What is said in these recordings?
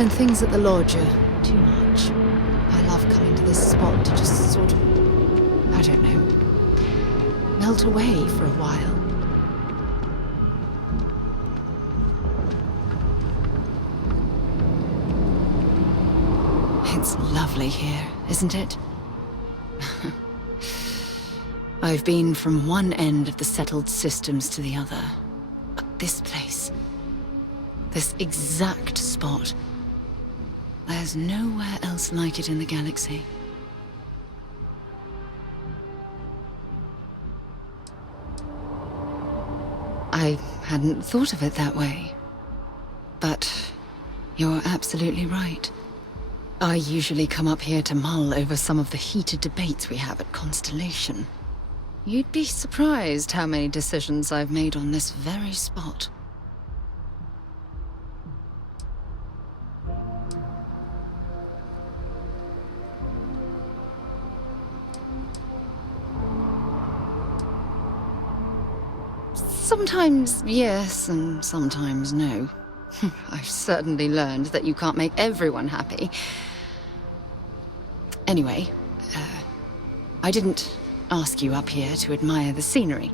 When things at the lodge are too much, I love coming to this spot to just sort of, I don't know, melt away for a while. It's lovely here, isn't it? I've been from one end of the settled systems to the other. But this place, this exact spot, there's nowhere else like it in the galaxy. I hadn't thought of it that way. But you're absolutely right. I usually come up here to mull over some of the heated debates we have at Constellation. You'd be surprised how many decisions I've made on this very spot. Sometimes yes, and sometimes no. I've certainly learned that you can't make everyone happy. Anyway, I didn't ask you up here to admire the scenery.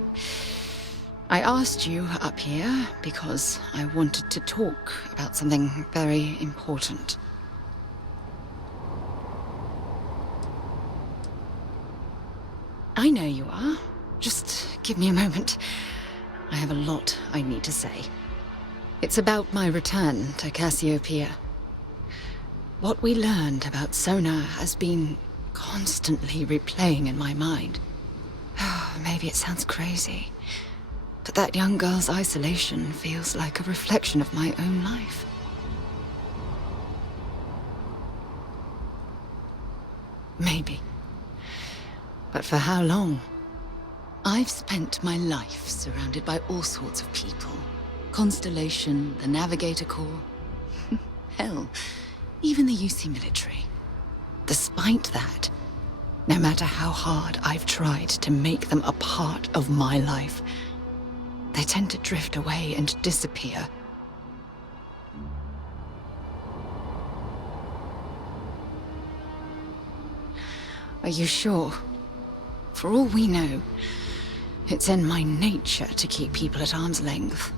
I asked you up here because I wanted to talk about something very important. I know you are. Just give me a moment. I have a lot I need to say. It's about my return to Cassiopeia. What we learned about Sona has been constantly replaying in my mind. Maybe it sounds crazy, but that young girl's isolation feels like a reflection of my own life. Maybe. But for how long? I've spent my life surrounded by all sorts of people. Constellation, the Navigator Corps. Hell, even the UC military. Despite that, no matter how hard I've tried to make them a part of my life, they tend to drift away and disappear. Are you sure? For all we know, it's in my nature to keep people at arm's length.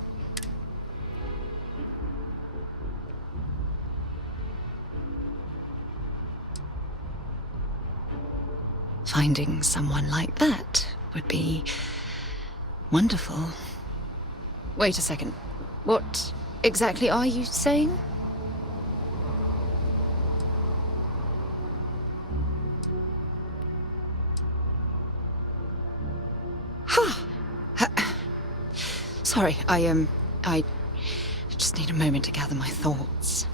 Finding someone like that would be wonderful. Wait a second. What exactly are you saying? Sorry, I just need a moment to gather my thoughts.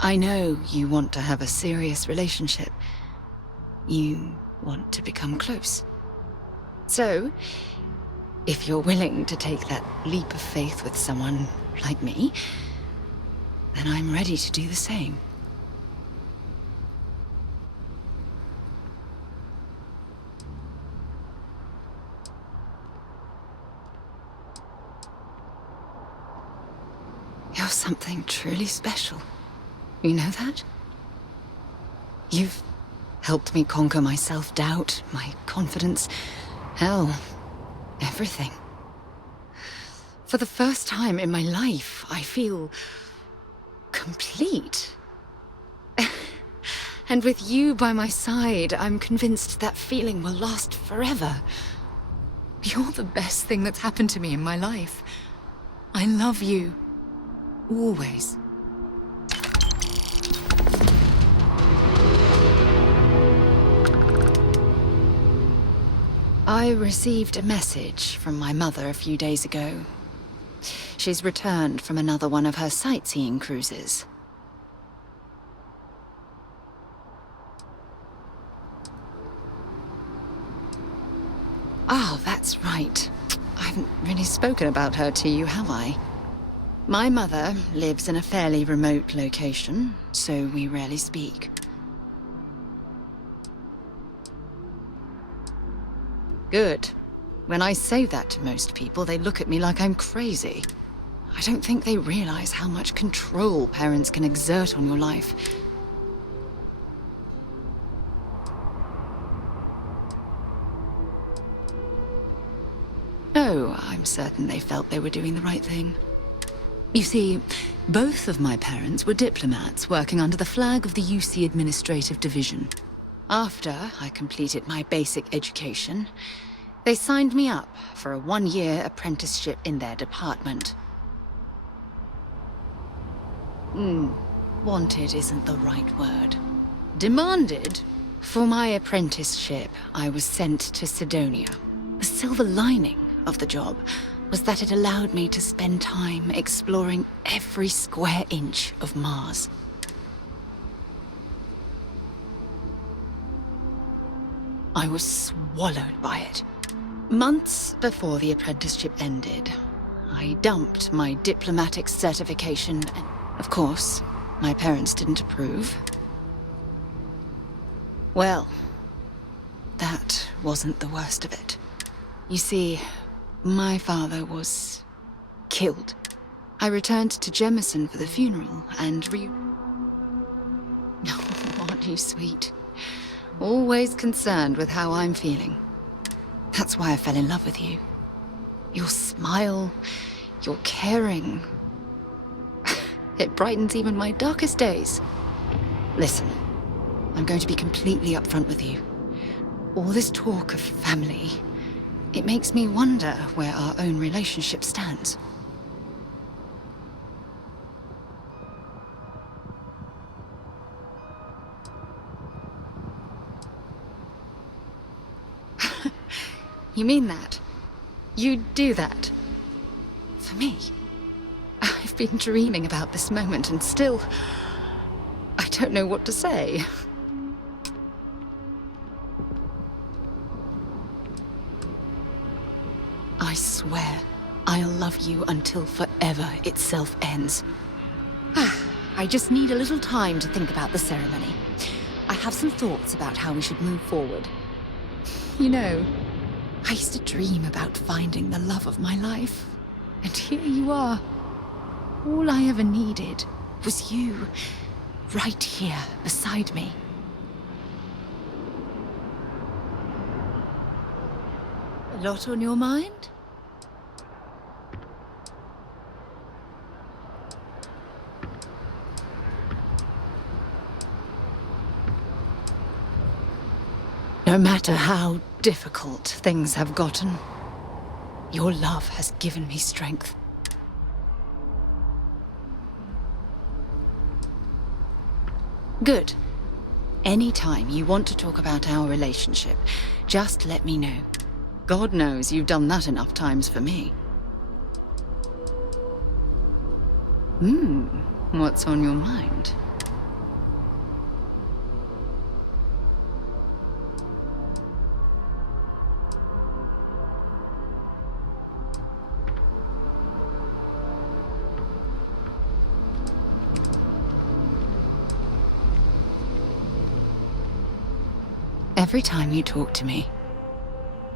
I know you want to have a serious relationship. You want to become close. So, if you're willing to take that leap of faith with someone like me, then I'm ready to do the same. You're something truly special. You know that? You've helped me conquer my self-doubt, my confidence, hell, everything. For the first time in my life, I feel complete. And with you by my side, I'm convinced that feeling will last forever. You're the best thing that's happened to me in my life. I love you. Always. I received a message from my mother a few days ago. She's returned from another one of her sightseeing cruises. Oh, that's right. I haven't really spoken about her to you, have I? My mother lives in a fairly remote location, so we rarely speak. Good. When I say that to most people, they look at me like I'm crazy. I don't think they realize how much control parents can exert on your life. Oh, I'm certain they felt they were doing the right thing. You see, both of my parents were diplomats working under the flag of the UC Administrative Division. After I completed my basic education, they signed me up for a one-year apprenticeship in their department. Wanted isn't the right word. Demanded. For my apprenticeship, I was sent to Sidonia. The silver lining of the job was that it allowed me to spend time exploring every square inch of Mars. I was swallowed by it. Months before the apprenticeship ended, I dumped my diplomatic certification, and of course, my parents didn't approve. Well, that wasn't the worst of it. You see, my father was killed. I returned to Jemison for the funeral and Oh, aren't you sweet? Always concerned with how I'm feeling. That's why I fell in love with you. Your smile, your caring. It brightens even my darkest days. Listen, I'm going to be completely upfront with you. All this talk of family, it makes me wonder where our own relationship stands. You mean that? You'd do that? For me? I've been dreaming about this moment and still... I don't know what to say. I swear, I'll love you until forever itself ends. I just need a little time to think about the ceremony. I have some thoughts about how we should move forward. You know, I used to dream about finding the love of my life. And here you are. All I ever needed was you, right here beside me. A lot on your mind? No matter how difficult things have gotten, your love has given me strength. Good. Anytime you want to talk about our relationship, just let me know. God knows you've done that enough times for me. What's on your mind? Every time you talk to me,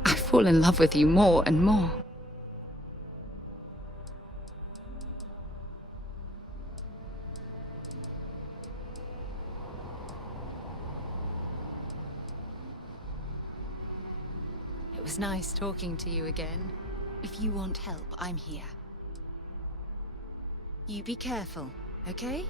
I fall in love with you more and more. It was nice talking to you again. If you want help, I'm here. You be careful, okay?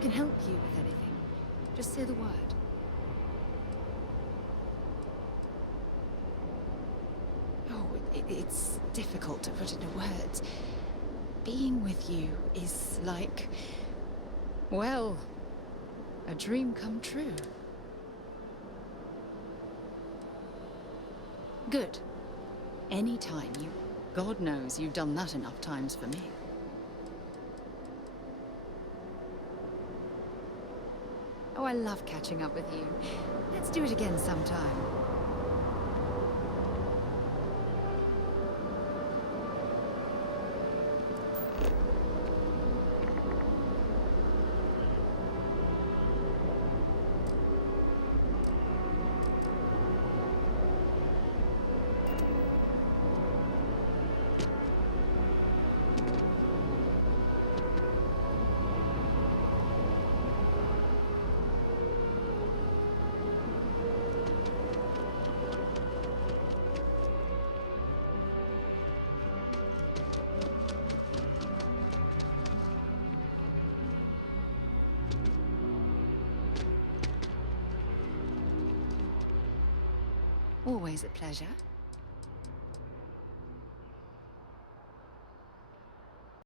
can help you with anything, just say the word. Oh, it's difficult to put into words. Being with you is like, well, a dream come true. Good. Anytime you... God knows you've done that enough times for me. Oh, I love catching up with you. Let's do it again sometime. Always a pleasure.